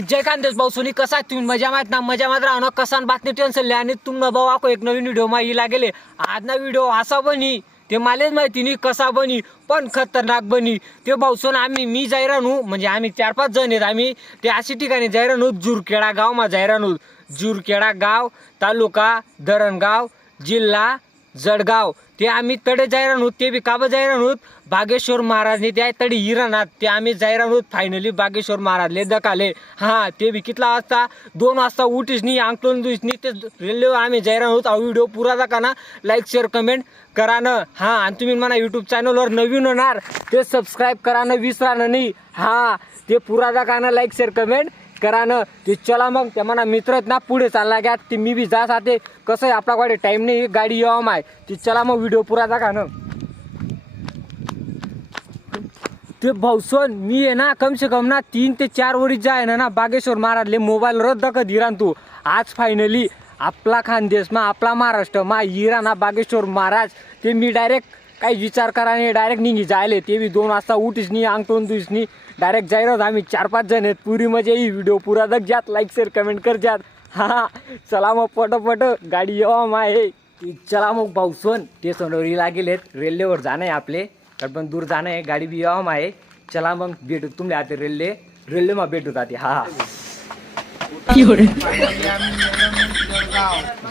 आणि जय खानदेश भाऊ सोनी कसा तुम्ही मजा माहित ना मजा मात्र राहणं कसा बातमी टेन्शन आणि तुम्हाला भाऊ आको एक नवीन व्हिडिओ मा इला गेले आज ना व्हिडिओ असा बनी ते मलाच माहिती नाही कसा बनी पण खतरनाक बनी ते भाऊ सोन आम्ही मी जायरानू म्हणजे आम्ही 4-5 जण आहेत आम्ही ते अशी ठिकाणी जायरानू जुरखेडा गाव मा जायरानू जुरखेडा गाव तालुका धरणगाव जिल्हा जळगाव ते आम्ही तडे जायरानूत ते बी काब जायरानूत बागेश्वर महाराजने ते तडे हिरानात ते आम्ही जायरानूत फायनली बागेश्वर महाराजले दकाले हा ते बी कितला वाजता 2 वाजता उठीस नी अंकलोन दुसनी ते रेल्वे आम्ही जायरानूत हा व्हिडिओ पुरा दाखवा लाईक शेअर कमेंट करा न हा आणि तुम्ही म्हणा यूट्यूब चॅनलवर नवीन होणार ते सबस्क्राईब करा न विसरानं नाही हा ते पुरा दाखवा लाईक शेअर कमेंट करा न ते चला मग ते म्हणा मित्र ना पुढे चालला गया ते मी बी जा साथे कसं आहे आपल्याकडे टाइम नाही गाडी येवा माय ते चला मग व्हिडिओ पुरा दाखवा न ते भाऊसन मी आहे ना कम से कम ना 3 ते 4 वरी जाय ना बागेश्वर महाराजले मोबाईल रद्द कर हिरान तू आज फायनली आपला खानदेश मा आपला महाराष्ट्र मा हिरा ना बागेश्वर महाराज ते मी डायरेक्ट काही विचार करा नाही डायरेक्ट निघी जायले ते बी 2 वाजता उठीस नी अंगतोन दुसनी डायरेक्ट जायरोत आम्ही 4-5 जण आहेत पुरी मजा ही व्हिडिओ पुरा दग जात लाईक शेअर कमेंट कर जात हा चला मग पटपट गाडी येवा माय चला मग भाऊसन ते सोनवरीला गेलेत रेल्वेवर जाणं आहे आपले पण दूर जाणं आहे गाडी बी येवा माय चला मग भेटू तुमले आता रेल्वे मा भेटू आते हा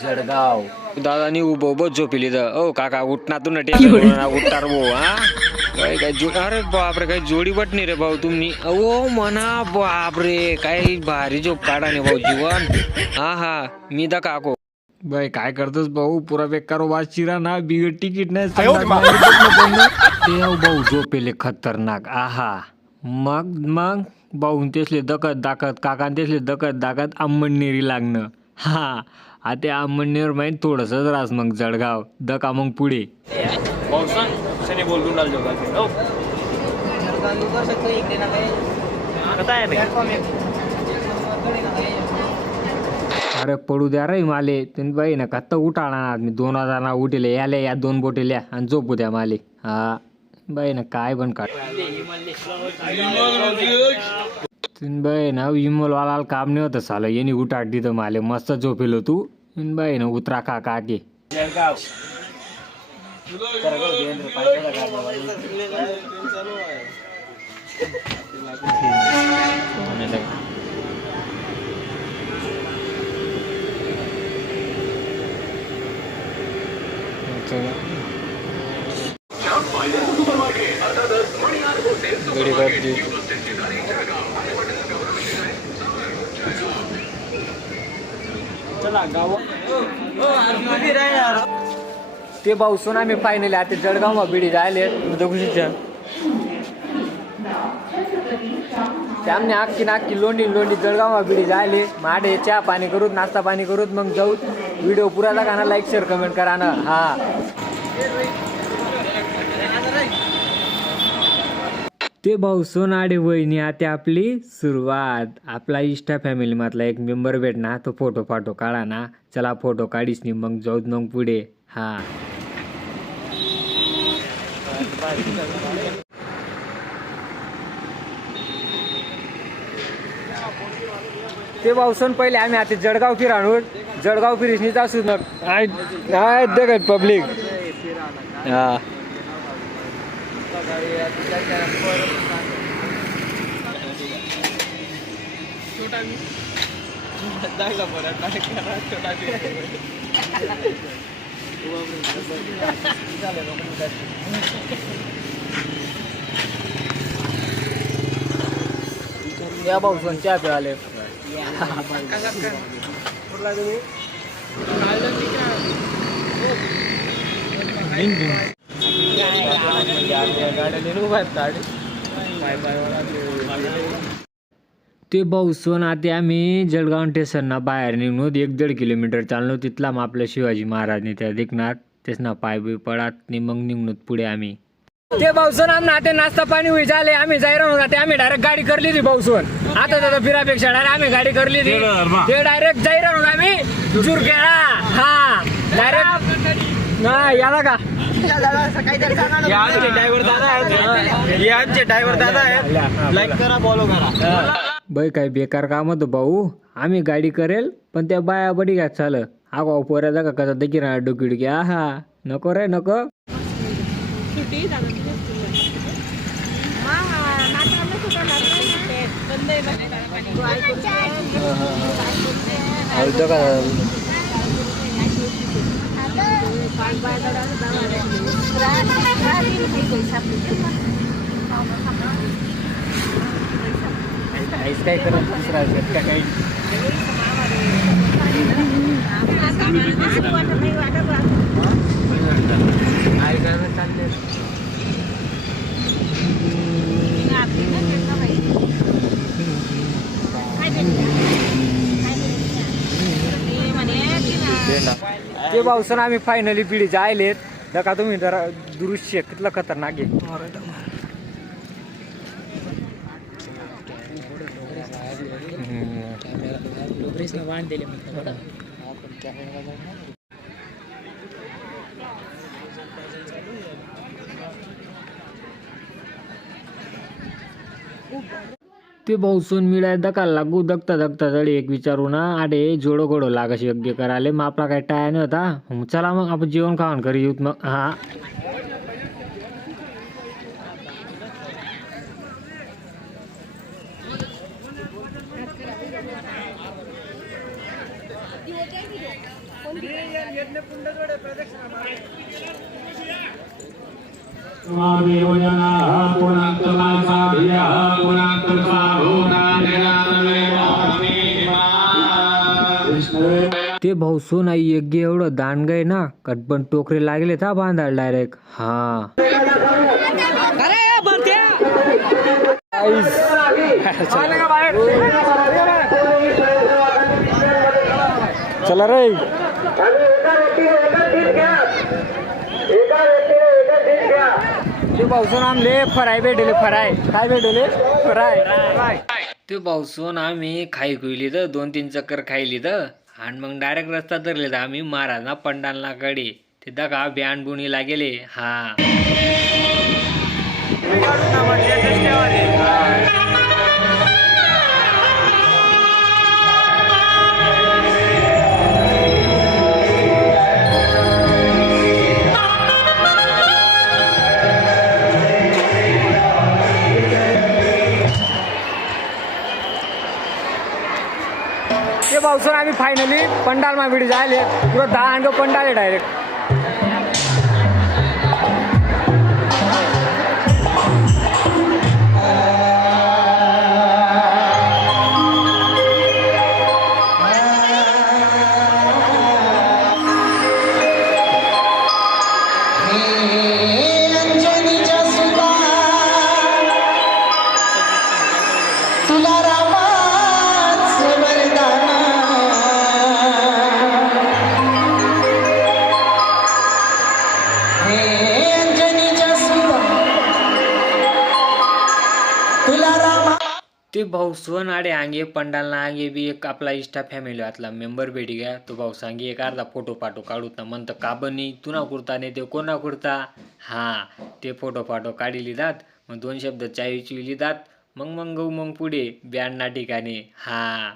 जळगाव दादानी उभो बो झोपिली तर ओ काका उठना तू नटे उठणार भो हा काय अरे बापरे काही जोडी बटणी रे भाऊ तुम्ही ओ म्हणा बापरे काही भारी झोप काढा नाही भाऊ जीवन हा हा मी दा काको बाई काय करतोस भाऊ पुरा बेकार वाज चिरा ना बिगड तिकीट नाही ते भाऊ झोपेले खतरनाक आहा मग भाऊ तेसले दकत दाखत काका तेसले दकत दाखत आंबणनेरी लागणं हा आता आंबणनेर माहित थोडंसंच रास मग जळगाव दका मग पुढे बोलून अरे पडू द्या रे माले तुम्ही बाई ना कत्ता उठाणार मी 2 जण उठले याले या 2 बोटेल्या आणि झोपू द्या माले हा बाई ना काय पण काढ तुम्ही बाई ना विमल वाला काम नाही होतं साला यांनी उठाट तिथं माले मस्त झोपेलो तू तुम्ही बाई ना उतरा का काके ते भाऊसून आम्ही फायनली आता जळगाव बिडी जायले त्यामने आखी लोंडी जळगाव बिडी जायले माडे चहा पाणी करूत नाश्ता पाणी करूत मग जाऊ व्हिडिओ पुरा दाखवा लाईक शेअर कमेंट करा ना हा ते भाऊसून आडे वहिनी आता आपली सुरुवात आपला इंस्टा फॅमिली मधला एक मेंबर भेटना तो फोटो काढा ना चला फोटो काढीस नी मग जाऊ मग पुढे हा ते भाऊसून पहिले आम्ही आता जळगाव फिरीसनीच असू ना दगड पब्लिक हा या भाऊसून चहा प्याले ते भाऊसून आता आम्ही जळगाव स्टेशनना बाहेर निघलो 1-1.5 किलोमीटर चाललो तिथला मग आपलं शिवाजी महाराजने त्या देखणार तेच ना पाय बी पडात मग निघलो पुढे आम्ही ते भाऊसून आम्ही आता नाश्ता पाणी होई झाले आम्ही जायरान होता ते आम्ही डायरेक्ट गाडी करली ती भाऊसून आता त्याचा फिरापेक्षा डायरेक्ट आम्ही गाडी करली ती ते डायरेक्ट जायरान होता आम्ही जुरखेडा हा डायरेक्ट ना याला का ड्रायव्हर दादा आहेत लाईक करा फॉलो करा बाई काय बेकार काम होतं भाऊ. आम्ही गाडी करेल पण त्या बाया बडी घ्या चाल आगाव पोऱ्याचा का कसा देखील डोकी आहा नको रे नको. काहीच काय करत दुसरा का काही ते पावसानं आम्ही फायनली पिढी जायलेत का तुम्ही जरा दृश्य कितलं खतरनाक आहे. ते भाऊसून मिळाय दका लागू दगता दगता जडी एक विचारू ना आडे जोडो गोडो लागाश योग्य कराले मग आपला काही टाय नाही होता. चला मग आपण जेवण खावण करी येऊत मग. हा ते भाऊसून आई यज्ञ एवढं दान गय ना कटपण टोकरे लागले था बांधायला डायरेक्ट. हा चला रे. ते भाऊसून आमले फराय भेटले फराय काय भेटले फराय. ते भाऊसून आम्ही खाई खुईली तर 2-3 चक्कर खायली तर आणि मग डायरेक्ट रस्ता धरले तर आम्ही महाराजा पंडालना कडे तिथं का बँड बुणीला गेले. हा ते पावसानं आम्ही फायनली पंडाल माबिडी जायले पुरा 10 अंड पंडाल डायरेक्ट. ते भाऊ सोन आडे आंगे पंडालना आंगे बी एक आपला इष्टा फॅमिली वातला मेंबर भेटी गया. तो भाऊ सांगे एक अर्धा फोटो पाठो काढूत ना म्हणतं का बनी तुना कुर्ता नाही ते कोणा कुर्ता. हा ते फोटो पाठो काढी लिहितात मग 2 शब्द चायची लिहितात मग पुढे बँड ना ठिकाणी. हा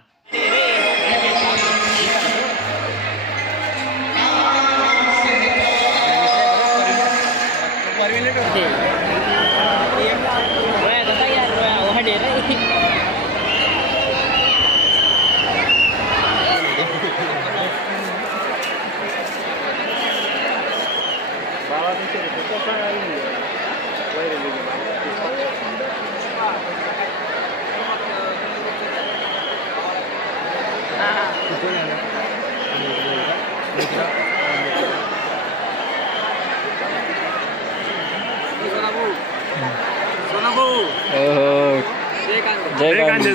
जय गांधी.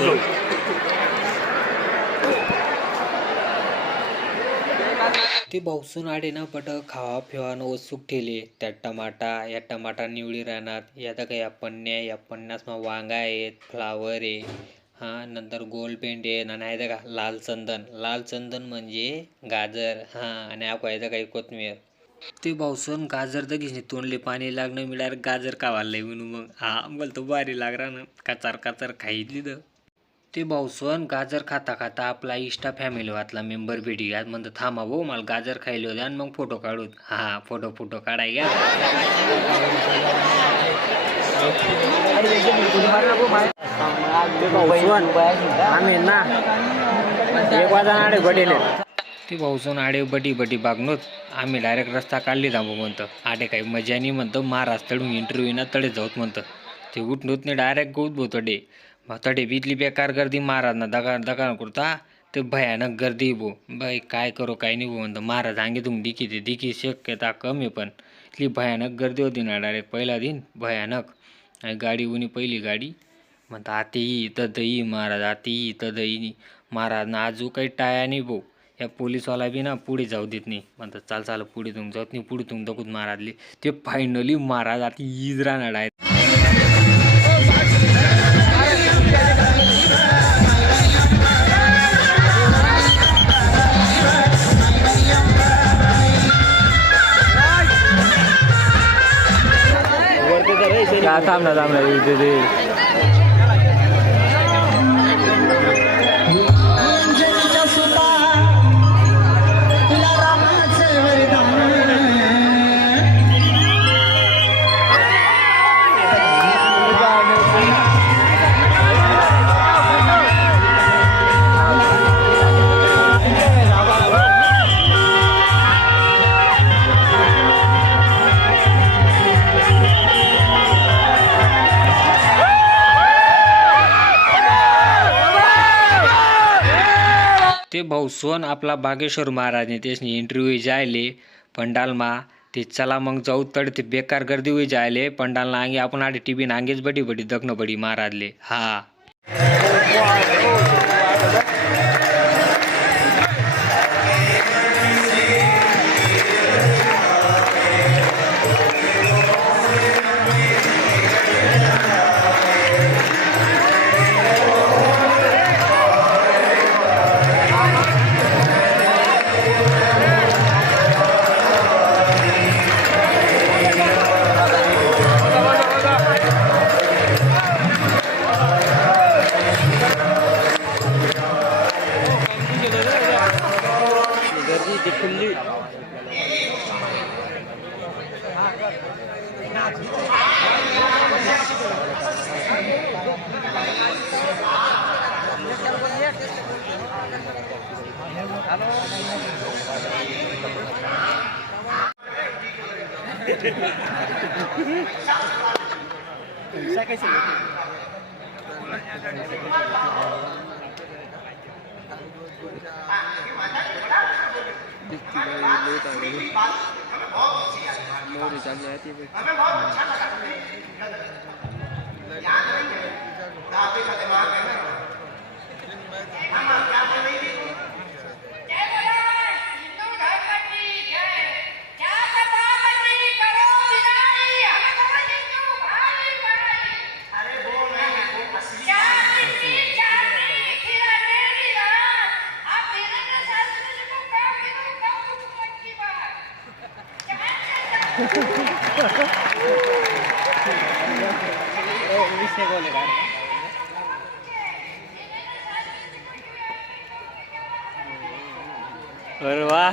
ते भाऊसून आडे ना पट खावा फिवानं उत्सुक ठेले. त्या या टमाटा निवडी राहणार यात काय या पन्न्या या पन्नास मग वांगा आहेत फ्लावर आहे. हा नंतर गोल पेंट आहे आणि आहे का लाल चंदन म्हणजे गाजर. हा आणि आपण काही कोथमीर. ते भाऊसून गाजर दगीच तोंडले पाणी लागणं मिळालं गाजर कावायला म्हणून मग हा बोलतो भारी लागला ना कचार खाईतली तर. ते भाऊसन गाजर खाता खाता आपला इंस्टा फॅमिली वातला मेंबर भेटी आज म्हणतो थांबा भाऊ मला गाजर खायला द्या आणि मग फोटो काढू. हा फोटो काढाय घ्या. आम्ही ना एक वाजा आडे बडेले ते भाऊसन आडे बटी बागनोत आम्ही डायरेक्ट रस्ता काढली थांबू म्हणतं. आडे काही मजा नाही म्हणतं. महाराज तडून इंटरव्ह्यू ना तडे जाऊत म्हणतं. ते उठणूत नाही डायरेक्ट गोत बोतडे तडे बितली बेकार गर्दी महाराज ना दगा करता ते भयानक गर्दी भो बाई काय करो काय नाही भो म्हणतं. महाराज अंगे तुम दिकी शक्यता कमी पण इतली भयानक गर्दी होती ना डायरेक्ट पहिला दिन भयानक. आणि गाडी उनी पहिली गाडी म्हणतं आते ही तद ही महाराज आते ही तद ही महाराज ना आजू काही टाया नाही भाऊ. या पोलीसवाला बी ना पुढे जाऊ देत नाही म्हणतात चाल पुढे तुम जाऊत नाही पुढे तुम दखूत महाराजले. ते फायनली महाराज आता ईज राहणार आहे. थांबला इथे ते भाऊसन आपला बागेश्वर महाराजने त्यासनी इंटरव्ह्यू जायले पंडालमा ते चला मग जाऊ तड ते बेकार गर्दी होई जायले पंडालना आगे आपण आडे टीव्ही नांगेच बडी दखणं बडी महाराजले. हा अरे वाह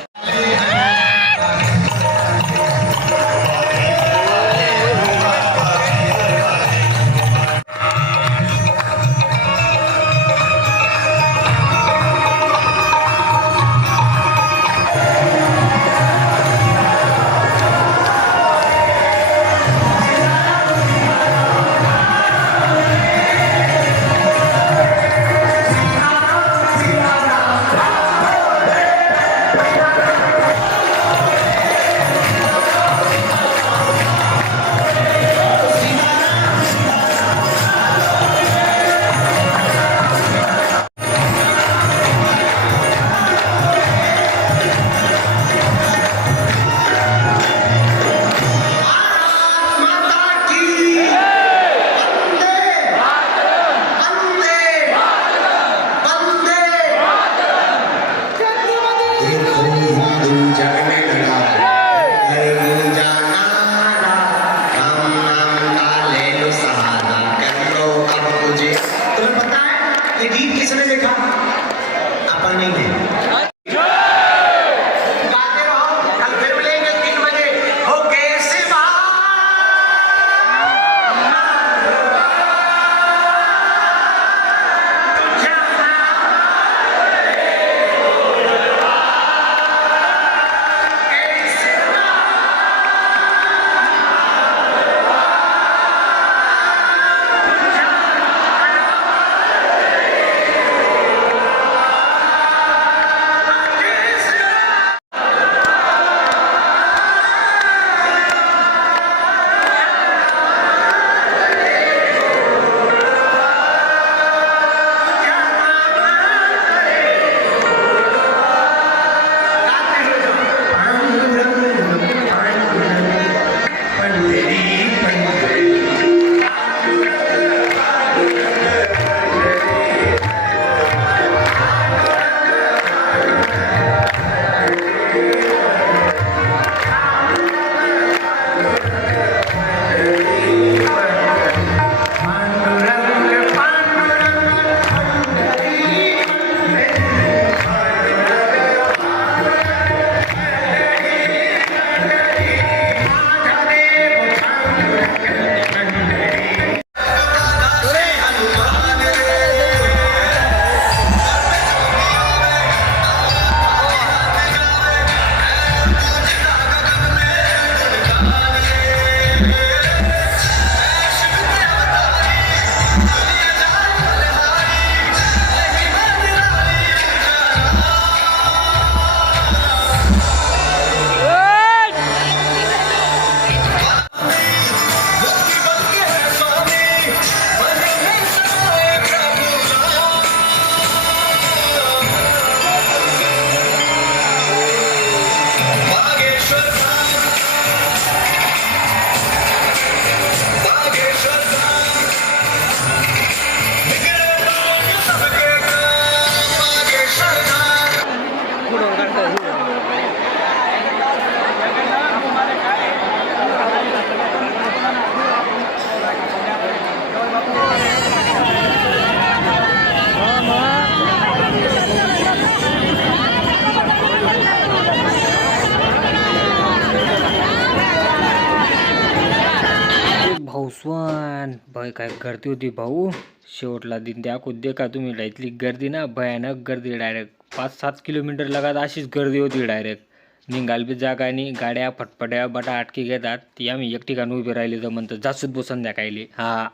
भाऊसवान बाय काय गर्दी होती भाऊ. शेवटला दिन दे का तुम्ही इथली गर्दी ना भयानक गर्दी डायरेक्ट 5-7 किलोमीटर लगात अशीच गर्दी होती डायरेक्ट. निघाल बी जागा नाही, गाड्या फटफट्या बटा अटकी घेतात. ती आम्ही एक ठिकाणी उभे राहिले तर म्हणतो जासूद बो संध्याकाळी. हा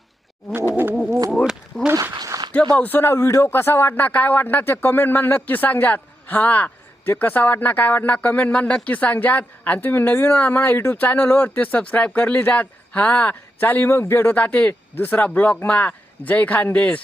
ते भाऊसो ना व्हिडिओ कसा वाटणार काय वाटणार ते कमेंट मध्ये नक्की सांगजात. हा ते कसा वाटणार काय वाटणार कमेंट मध्ये नक्की सांगजात. आणि तुम्ही नवीन म्हणा युट्यूब चॅनलवर ते सबस्क्राईब करली जात. हा चाली मग भेट होता ते दुसरा ब्लॉग मा. जय खानदेश.